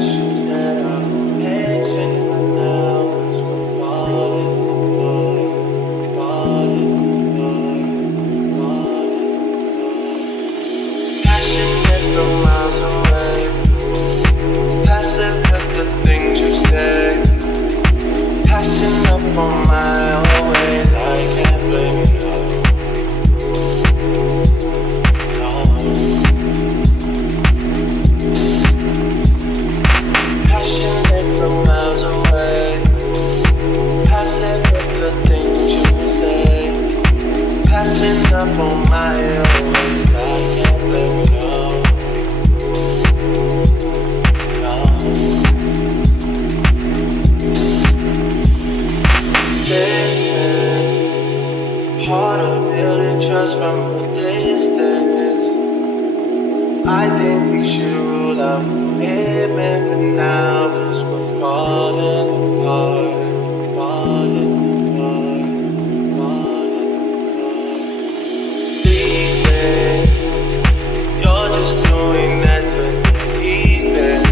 shoes that I'm patient now, 'cause we're falling apart, falling apart, falling apart. Passionate from miles away, passive with the things you say, passing up on my own ways. I can't blame you. Passing up on my own ways, I can't blame you, no. Listen, part of building trust from a distance. I think we should rule out commitment for now, 'cause we're falling apart, falling apart, falling apart. Leaving, you're just doing that to leave it.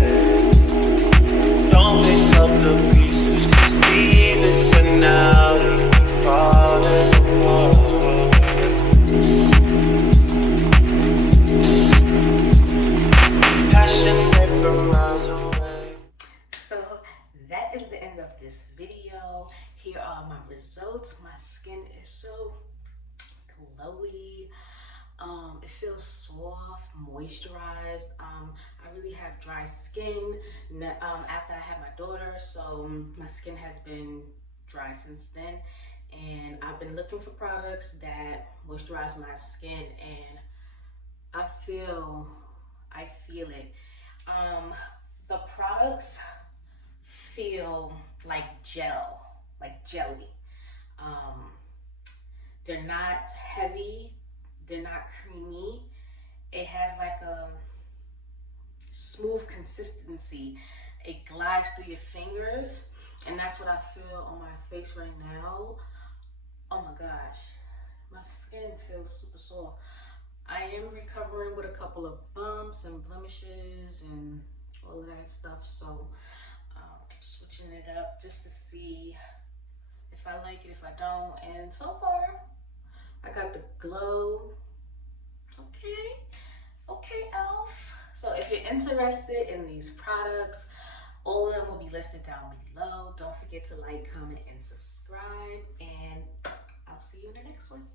Don't pick up the pieces, just leave it for now. To be falling apart. Passionate from miles away. So that is the end of this video. Here are my results. My skin is so glowy. It feels soft, moisturized. I really have dry skin after I had my daughter, so my skin has been dry since then, and I've been looking for products that moisturize my skin, and I feel it. The products feel like gel, like jelly. They're not heavy, they're not creamy. It has like a smooth consistency. It glides through your fingers, and that's what I feel on my face right now. Oh my gosh, my skin feels super sore. I am recovering with a couple of bumps and blemishes and all of that stuff, so switching it up just to see if I like it, if I don't, and so far I got the glow. Okay, E.L.F. So if you're interested in these products, all of them will be listed down below. Don't forget to like, comment, and subscribe, and I'll see you in the next one.